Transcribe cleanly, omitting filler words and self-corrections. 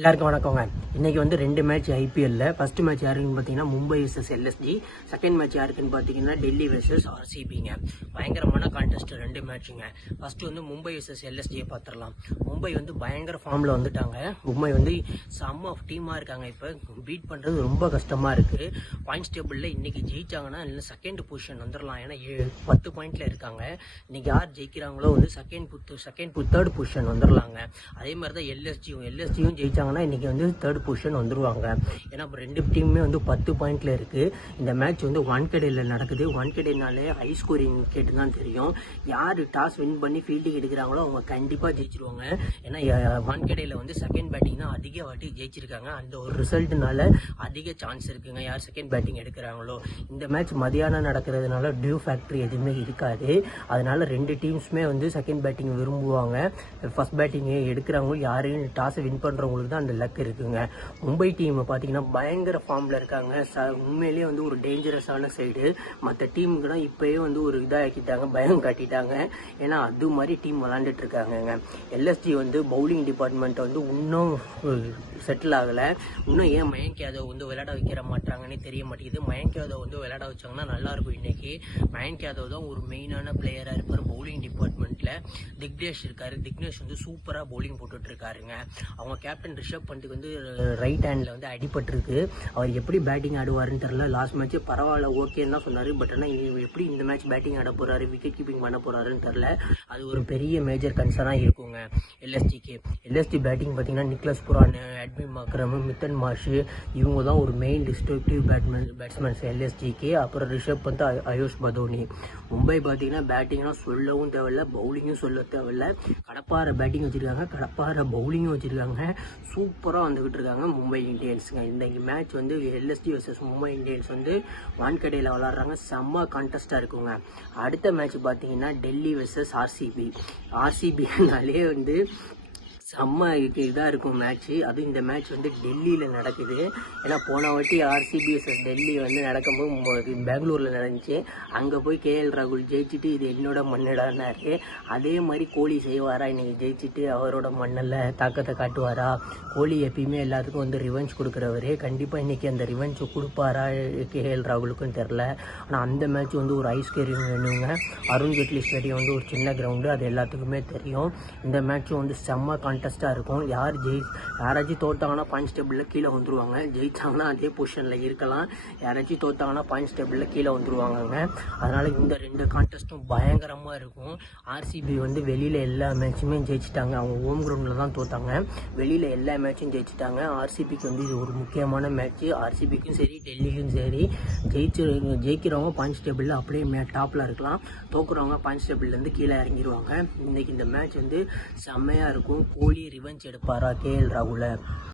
எல்லாருக்கும் வணக்கங்க. இன்றைக்கி வந்து 2 மேட்ச் ஐபிஎல்ல. ஃபஸ்ட்டு மேட்ச் யாருக்குன்னு பார்த்தீங்கன்னா Mumbai vs LSG. Second match யாருக்குன்னு பார்த்தீங்கன்னா டெல்லி vs ஆர்சிபிங்க. பயங்கரமான கான்டெஸ்ட் 2 மேட்சுங்க. ஃபஸ்ட்டு வந்து மும்பை vs எல்எஸ்ஜியை பார்த்துடலாம். மும்பை வந்து பயங்கர ஃபார்மில் வந்துட்டாங்க. மும்பை வந்து செம்ம டீமாக இருக்காங்க. இப்போ பீட் பண்ணுறது ரொம்ப கஷ்டமாக இருக்குது. பாயிண்ட்ஸ் டேபிளில் இன்றைக்கி ஜெயிச்சாங்கன்னா இல்லை செகண்ட் பொசிஷன் வந்துடலாம். ஏன்னா 10 பாயிண்டில் இருக்காங்க. இன்றைக்கி யார் ஜெயிக்கிறாங்களோ வந்து தேர்ட் பொசிஷன் வந்துடலாங்க. அதே மாதிரி தான் எல்எஸ்ஜியும் ஜெயிச்சாங்கன்னா இன்றைக்கி வந்து தேர்ட் பொசிஷன் வந்துடுவாங்க. ஏன்னா இப்போ 2 டீமுமே வந்து 10 பாயிண்டில் இருக்குது. இந்த மேட்ச் வந்து வான்கடேயில் நடக்குது. வான்கடேனாலே ஹை ஸ்கோரிங் கேட்டு தான் தெரியும். யார் டாஸ் வின் பண்ணி ஃபீல்டிங் எடுக்கிறாங்களோ அவங்க கண்டிப்பாக ஜெயிச்சிருவாங்க. ஏன்னா வான்கடேயில் வந்து செகண்ட் பேட்டிங் தான் அதிக வாட்டி ஜெயிச்சிருக்காங்க. அந்த ஒரு ரிசல்ட்னால அதிக சான்ஸ் இருக்குங்க யார் செகண்ட் பேட்டிங் எடுக்கிறாங்களோ. இந்த மேட்ச் மதியானம் நடக்கிறதுனால டியூ ஃபேக்ட்ரி எதுவுமே இருக்காது. அதனால 2 டீம்ஸுமே வந்து செகண்ட் பேட்டிங் விரும்புவாங்க. ஃபர்ஸ்ட் பேட்டிங் எடுக்கிறவங்க யாரையும் டாஸை வின் பண்ணுறவங்களுக்கு தான் அந்த லக் இருக்குங்க. மும்பை டீம் பார்த்தீங்கன்னா பயங்கர ஃபார்மில் இருக்காங்க. உண்மையிலேயே வந்து ஒரு டேஞ்சரஸான சைடு. மற்ற டீமுக்கு தான் இப்போயே வந்து ஒரு இதாகிட்டாங்க, பயம் காட்டிட்டாங்க. ஏன்னா அது மாதிரி டீம் விளாண்டுட்டு இருக்காங்க. எல்எஸ்ஜி வந்து பவுலிங் டிபார்ட்மெண்ட் வந்து இன்னும் செட்டில் ஆகலை. இன்னும் ஏன் மயங்க் யாதவ் வந்து விளையாட வைக்கிற மாட்டாங்கன்னே தெரிய மாட்டேங்குது. மயங்க் யாதவ் வந்து விளையாட வச்சாங்கன்னா நல்லாயிருக்கும். இன்றைக்கி மயங்க் யாதவ் தான் ஒரு மெயினான பிளேயராக இருப்பார் பவுலிங் டிபார்ட்மெண்ட்டில். திக்னேஷ் இருக்கார். திக்னேஷ் வந்து சூப்பராக பவுலிங் போட்டுட்ருக்காருங்க. அவங்க கேப்டன் ரிஷப் பண்ட்டுக்கு வந்து ரைட் ஹேண்டில் வந்து அடிபட்டிருக்கு. அவர் எப்படி பேட்டிங் ஆடுவாருன்னு தெரில. லாஸ்ட் மேட்ச்சு பரவாயில்ல ஓகேன்னு தான் சொன்னார். பட் ஆனால் எப்படி இந்த மேட்ச் பேட்டிங் ஆட போகிறாரு, விக்கெட் கீப்பிங் பண்ண போகிறாருன்னு தெரில. அது ஒரு பெரிய மேஜர் கன்சர்னாக இருக்குங்க எல்எஸ்டிக்கு. எல்எஸ்டி பேட்டிங் பார்த்தீங்கன்னா நிக்லஸ் புரான், அட்மின் மாக்ரம், மித்தன் மார்ஷ் இவங்க தான் ஒரு மெயின் டிஸ்ட்ரக்டிவ் பேட்ஸ்மேன்ஸ் எல்எஸ்டிக்கு. அப்புறம் ரிஷப் பந்த், ஆயுஷ் பதோனி. மும்பை பார்த்தீங்கன்னா பேட்டிங்னா சொல்லவும் தேவையில்ல, பவுலிங்கும் சொல்ல தேவையில்ல. கடப்பார பேட்டிங் வச்சுருக்காங்க, கடப்பார பவுலிங்கும் வச்சுருக்காங்க. சூப்பராக வந்துக்கிட்டு இருக்காங்க மும்பை இந்தியன்ஸுங்க. இந்த மேட்ச் வந்து எல்எஸ்டி வர்சஸ் மும்பை இந்தியன்ஸ் வந்து வான்கடேயில் விளாட்றாங்க. செம்ம கான்டெஸ்ட்டாக இருக்குங்க. அடுத்த மேட்ச் பார்த்தீங்கன்னா டெல்லி வர்சஸ் ஆர்சிபினாலே வந்து செம்ம இதாக இருக்கும் மேட்ச்சு. அதுவும் இந்த மேட்ச் வந்து டெல்லியில் நடக்குது. ஏன்னா போன வாட்டி ஆர்சிபி வர்சஸ் டெல்லி வந்து நடக்கும்போது பெங்களூரில் நடந்துச்சு. அங்கே போய் கேஎல் ராகுல் ஜெயிச்சுட்டு இது என்னோட மண்ணடான்னாரு. அதே மாதிரி கோலி செய்வாரா இன்றைக்கி? ஜெயிச்சுட்டு அவரோட மண்ணில் தாக்கத்தை காட்டுவாரா? கோலி எப்பயுமே எல்லாத்துக்கும் வந்து ரிவெஞ்ச் கொடுக்குறவரு. கண்டிப்பாக இன்றைக்கி அந்த ரிவெஞ்ச் கொடுப்பாரா கேஎல் ராகுலுக்குன்னு தெரில. ஆனால் அந்த மேட்ச் வந்து ஒரு ஐஸ் கேரிங் வேணுங்க. அருண் ஜேட்லி ஸ்டேடியம் வந்து ஒரு சின்ன கிரவுண்டு, அது எல்லாத்துக்குமே தெரியும். இந்த மேட்ச்சும் வந்து செம்ம கான்டெஸ்ட்டாக இருக்கும். யாராச்சும் தோத்தாங்கன்னா பாயிண்ட்ஸ் டேபிளில் கீழே வந்துடுவாங்க. ஜெயிச்சாங்கன்னா அதே பொசிஷனில் இருக்கலாம். யாராச்சும் தோத்தாங்கன்னா பாயிண்ட்ஸ் டேபிளில் கீழே வந்துடுவாங்கங்க. அதனால் இந்த 2 கான்டெஸ்ட்டும் பயங்கரமாக இருக்கும். ஆர்சிபி வந்து வெளியில் எல்லா மேட்சுமே ஜெயிச்சிட்டாங்க. அவங்க ஹோம் கிரவுண்டில் தான் தோத்தாங்க. வெளியில் எல்லா மேட்சும் ஜெயிச்சிட்டாங்க. ஆர்சிபிக்கு வந்து இது ஒரு முக்கியமான மேட்ச்சு. ஆர்சிபிக்கும் சரி டெல்லிக்கும் சரி ஜெயிக்கிறவங்க பாயிண்ட்ஸ் டேபிளில் அப்படியே டாப்பில் இருக்கலாம். தோக்குறவங்க பாயிண்ட்ஸ் டேபிள்லேருந்து கீழே இறங்கிடுவாங்க. இன்றைக்கி இந்த மேட்ச் வந்து செம்மையாக இருக்கும். கோலி ரிவெஞ்ச் எடுப்பாரா கேஎல் ராகுல?